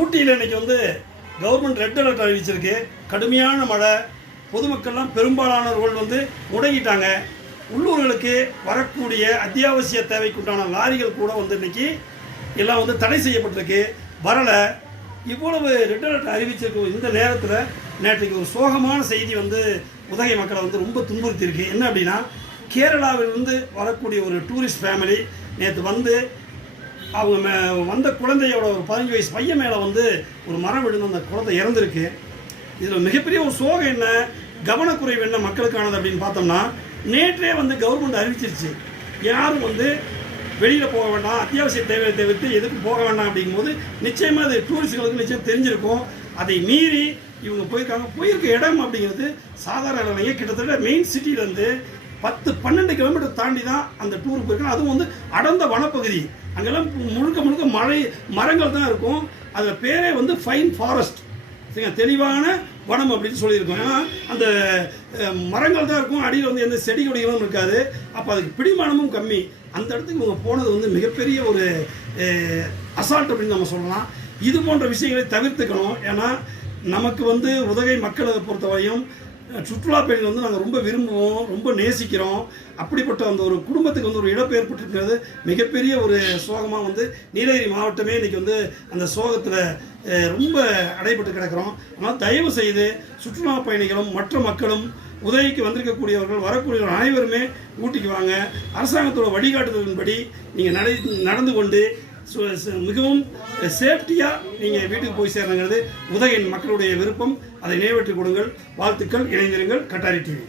ஊட்டியில் இன்றைக்கி வந்து கவர்மெண்ட் ரெட் அலர்ட் அறிவிச்சிருக்கு. கடுமையான மழை, பொதுமக்கள்லாம் பெரும்பாலானவர்கள் வந்து முடங்கிட்டாங்க. உள்ளூர்களுக்கு வரக்கூடிய அத்தியாவசிய தேவைக்குண்டான லாரிகள் கூட வந்து இன்றைக்கி எல்லாம் வந்து தடை செய்யப்பட்டிருக்கு, வரலை. இவ்வளவு ரெட் அலர்ட் அறிவிச்சிருக்கும் இந்த நேரத்தில் நேற்றுக்கு ஒரு சோகமான செய்தி வந்து உதகை மக்களை வந்து ரொம்ப துன்புறுத்தியிருக்கு. என்ன அப்படின்னா, கேரளாவிலிருந்து வரக்கூடிய ஒரு டூரிஸ்ட் ஃபேமிலி நேற்று வந்து அவங்க வந்த குழந்தையோட ஒரு 15 வயசு பையன் மேலே வந்து ஒரு மரம் விழுந்து அந்த குழந்தை இறந்துருக்கு. இதில் மிகப்பெரிய ஒரு சோகம் என்ன, கவனக்குறைவு என்ன மக்களுக்கானது அப்படின்னு பார்த்தோம்னா, நேற்றே வந்து கவர்மெண்ட் அறிவிச்சிருச்சு யாரும் வந்து வெளியில் போக வேண்டாம், அத்தியாவசிய தேவையை தவிர்த்து எதுக்கு போக வேண்டாம் அப்படிங்கும்போது நிச்சயமாக அது டூரிஸ்டுகளுக்கு நிச்சயம் தெரிஞ்சிருக்கும். அதை மீறி இவங்க போயிருக்காங்க. போயிருக்க இடம் அப்படிங்கிறது சாதாரண இல்லைங்க. கிட்டத்தட்ட மெயின் சிட்டியிலேருந்து 10-12 கிலோமீட்டர் தாண்டி தான் அந்த டூர் போயிருக்காங்க. அதுவும் வந்து அடர்ந்த வனப்பகுதி. அங்கெல்லாம் முழுக்க மரங்கள் தான் இருக்கும். அதில் பேரே வந்து ஃபைன் ஃபாரஸ்ட், தெளிவான வனம் அப்படின்னு சொல்லியிருக்கோம். ஏன்னா அந்த மரங்கள் தான் இருக்கும், அடியில் வந்து எந்த செடி கொடிகளும் இருக்காது. அப்போ அதுக்கு பிடிமானமும் கம்மி. அந்த இடத்துக்கு இவங்க போனது வந்து மிகப்பெரிய ஒரு அசால்ட் அப்படின்னு நம்ம சொல்லலாம். இது போன்ற விஷயங்களை தவிர்த்துக்கணும். ஏன்னா நமக்கு வந்து உதகை மக்களை பொறுத்தவரையும் சுற்றுலா பயணிகள் வந்து நாங்கள் ரொம்ப விரும்புவோம், ரொம்ப நேசிக்கிறோம். அப்படிப்பட்ட அந்த ஒரு குடும்பத்துக்கு வந்து ஒரு இழப்பு ஏற்பட்டிருக்கிறது மிகப்பெரிய ஒரு சோகமாக வந்து நீலகிரி மாவட்டமே இன்றைக்கி வந்து அந்த சோகத்தில் ரொம்ப அடைபட்டு கிடக்கிறோம். ஆனால் தயவு செய்து சுற்றுலா பயணிகளும் மற்ற மக்களும் உதவிக்கு வந்திருக்கக்கூடியவர்கள் வரக்கூடியவர்கள் அனைவருமே ஊட்டிக்கு வாங்க. அரசாங்கத்தோட வழிகாட்டுதலின்படி நீங்கள் நடந்து கொண்டு மிகவும் சேஃப்டியாக நீங்கள் வீட்டுக்கு போய் சேரணுங்கிறது உதகையின் மக்களுடைய விருப்பம். அதை நிறைவேற்றிக் கொடுங்கள். வாழ்த்துக்கள். இணைந்திருங்கள். கட்டாரி டிவி.